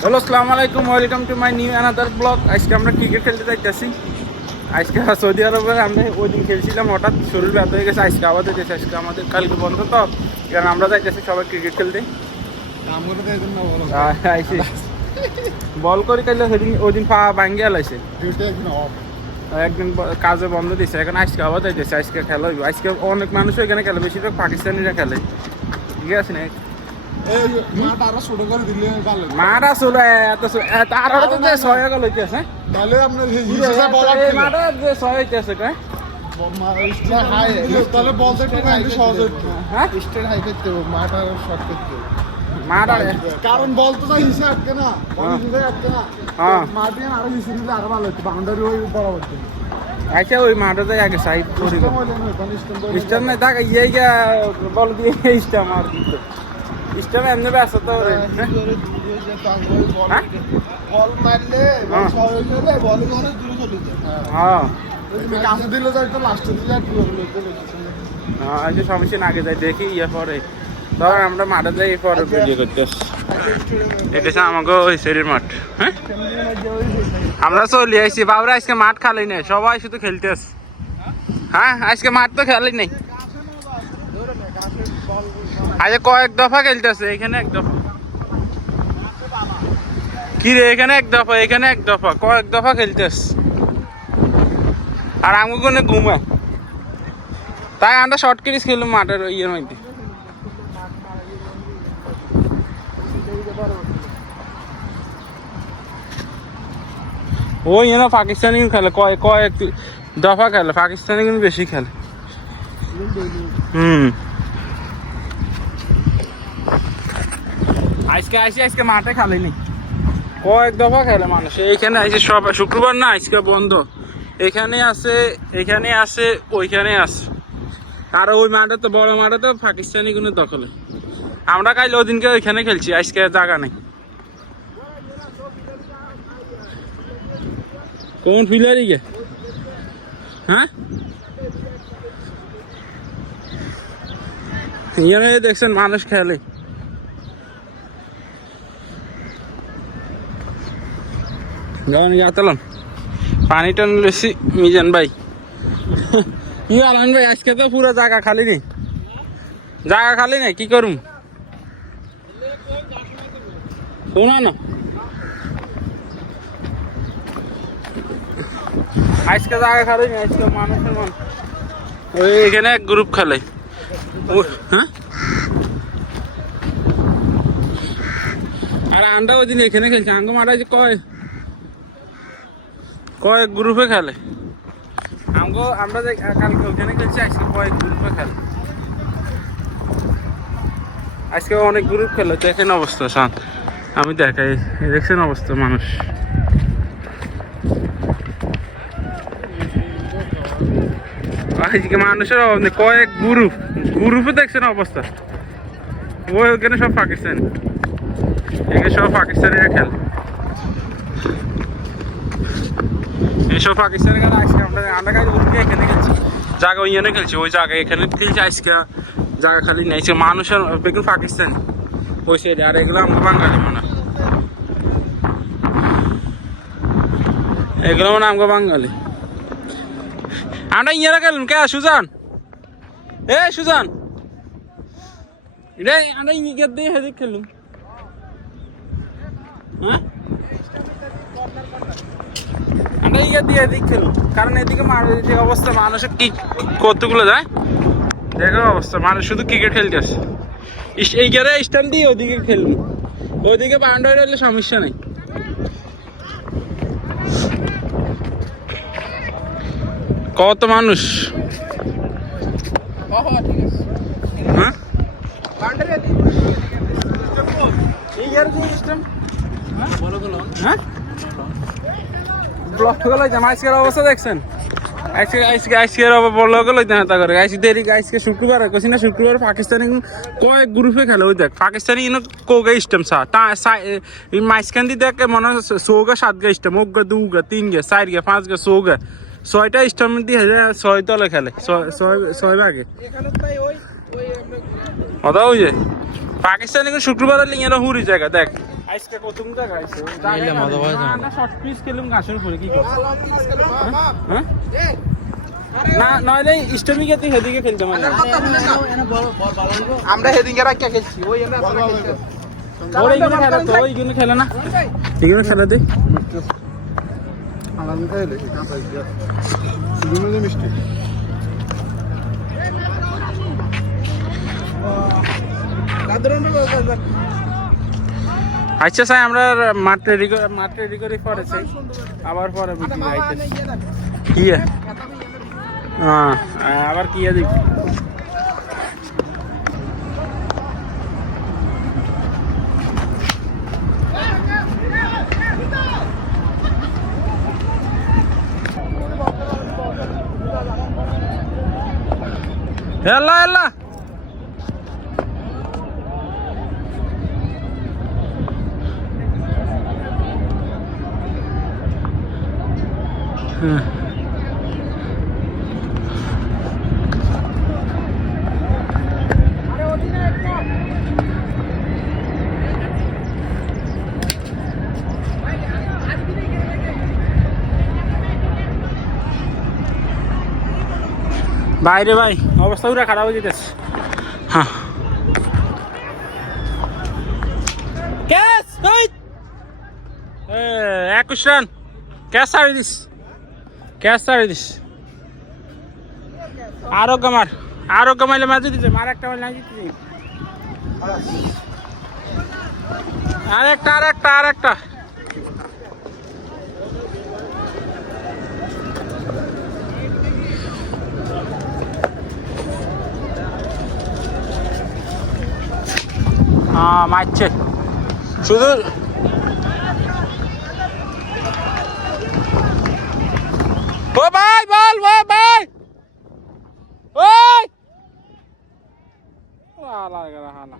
Hello, আসসালামু আলাইকুম, welcome to my new another blog. আজকে আমরা ক্রিকেট খেলতে যাইতেছি। আজকে সৌদি আরবে আমরা ওই দিন খেলছিলাম, হঠাৎ শরীর ব্যথা হয়ে গেছে। আজকে আবার যাইতেছি, আজকে আমাদের কালকে বন্ধ তো, কারণ আমরা যাইতেছি সবাই ক্রিকেট খেলতে। বল করে খেললে সেদিন ওই দিন পা ভাঙ্গে আলাইছে, একদিন কাজে বন্ধ দিচ্ছে। এখন আজকে আবার যাইতেছে, আজকে খেলা হইব। আজকে অনেক মানুষ এখানে খেলে, বেশিরভাগ পাকিস্তানিরা খেলে, ঠিক আছে না? মাঠ আসলে তার ছয় গেল হইতেছে, মাঠে যে ছয় হইতেছে কারণ বলতো আটকে না মাটি আরো হিসেবে নিলে আরো ভালো হচ্ছে বাউন্ডারি ওই বরাবর। আচ্ছা, ওই মাঠে আগে সাইড করি স্টাম নাই থাকা ইয়ে গিয়া বল দিয়ে স্টাম আর স্টাম এমনি ব্যস্ত তো বল মারলে হ্যাঁ কাছে দিলে তো লাস্টে দিলে আচ্ছা, সমস্যা না, আগে যাই দেখি ইয়ে পরে ধর আমরা মাঠে যাই পরে ভিডিও করতে। এটা আমাকে ওই শরীর মাঠ। হ্যাঁ, আমরা চলে আসছি বাবুরা, আজকে মাঠ খালি নেই, সবাই শুধু খেলতে আসে। হ্যাঁ, আজকে মাঠ তো খেলাই নেই, আজকে কয়েক দফা খেলতেছে। এখানে এক দফা কি রে, এখানে এক দফা, এখানে এক দফা, কয়েক দফা খেলতেছে। আর আমি কোনো ঘুমা, তাই আমরা শর্ট ক্রিজ খেললাম মাঠের ইয়ের মধ্যে। ওই না পাকিস্তানি খেলে, কয়েক দফা খেলে, পাকিস্তানি কিন্তু বেশি খেলে। আজকে মাঠে খেলেনি, কয়েক দফা খেলে মানুষ। এইখানে আছে সব, শুক্রবার না, আজকে বন্ধ। এখানে আছে, এখানে আছে, ওইখানে আছে। আর ওই মাঠে তো, বড় মাঠে তো পাকিস্তানি কোনো দখলে। আমরা কাল ওদিনকে ওইখানে খেলছি, আজকে জায়গা নেই। কোন ফিলারি গে? হ্যাঁ, এখানে দেখছেন মানুষ খেলে। গান গাতলাম পানি টান বেশি মিজান ভাই। কি আলান ভাই, আজকে তো পুরো জায়গা খালি নেই, জায়গা খালি নেই, কি করুম? শোনা না, আজকে জায়গা খালি নেই, আজকে মানুষের মান। ওই এখানে এক গ্রুপ খেলে। হ্যাঁ, আর আন্ডা ওই দিন এখানে খেলছে, আঙ্গ মারা যে কয়েক গ্রুপে খেলে। আমরা কালকে ওখানে খেলছি, আজকে কয়েক গ্রুপে খেলে। আজকে অনেক গ্রুপ খেলে, দেখেন অবস্থা শান্ত। আমি দেখাই, দেখছেন অবস্থা মানুষ। আজকে মানুষের অভাব নেই, কয়েক গ্রুপে দেখছেন অবস্থা। ওই ওখানে সব পাকিস্তানি, এখানে সব পাকিস্তানিরা খেলে। এইসব পাকিস্তানি খেলে। আজকে আমরা কাজ এখানে খেলছি, জায়গা ওইখানে খেলছি, ওই জায়গায় এখানে খেলছি। আজকে জায়গা খালি নেই, মানুষের বেগুন পাকিস্তানি ওই সাইডে। আর এগুলো আমরা বাঙালি মনে, এগুলো মনে আমাকে বাঙালি। আমরা ইয়ারা খেলুন কে? সুজান, এ সুজান রে, আমরা ইয়ে দিয়ে হেদিক খেলুন। হ্যাঁ, আমরা ইয়ে দিয়ে এদিক খেলুন, কারণ এদিকে যে অবস্থা মানুষের কি কতগুলো যায়, দেখো অবস্থা। মানুষ শুধু ক্রিকেট খেলতে আসে। এই গেলে স্ট্যান্ড দিয়ে ওদিকে খেলুন, ওইদিকে বাউন্ডারি হলে সমস্যা নেই। কত মানুষ, হ্যাঁ, আজকের অবস্থা দেখছেন। আজকে শুক্রবার কইছি না, শুক্রবার পাকিস্তানি কয়েক গ্রুপে খেলে। ওই দেখ পাকিস্তানি কোগা স্টেম মাঝখান দিয়ে দেখ মনে হয় 6 গা 7 গা স্টেম, 1 গা 2 গা 3 গা 4 গা 5 গা 6 গা 6টা স্টেম দিয়ে 6 দলে খেলে, 6 ভাগে। কথা ওই যে পাকিস্তানে কোন শুক্রবার লিঙে না হুরি জায়গা দেখ আজকে প্রথম জায়গা আইছে নাইলে মজা পাওয়া যায় না। না শর্ট পিস খেলুম গাছের উপরে কি করছ হ্যাঁ না নইলে ইস্টমিকে তুই হেদিকে খেলতে মানে আমরা হেদিকে রাখিয়া খেলছি ওই এনে বল ভালো ওর এইগুলো খেলা তো ওইগুলো খেলে না এইগুলো খেলা দে আমার মুখে এলে কাঁচা দিয়া সুগুলো মিষ্টি আচ্ছা স্যার আমরা মাঠ রেডি করে পড়েছি আবার পরে বিক্রি আইতেছে কি হ্যাঁ আবার কি দেখি এল্লা এল্লা হ্যাঁ বাইরে ভাই অবস্থা পুরো খারাপ হয়ে যেতেছে হ্যাঁ ক্যাচ এই 21 রান ক্যাচ ছাড়ি দিস আরো কামাইলে ম্যাচ দিতে মার একটা মাইল না জিতে আরেকটা হ্যাঁ মারছে শুধু ও ভাই বল ভাই ওই হালা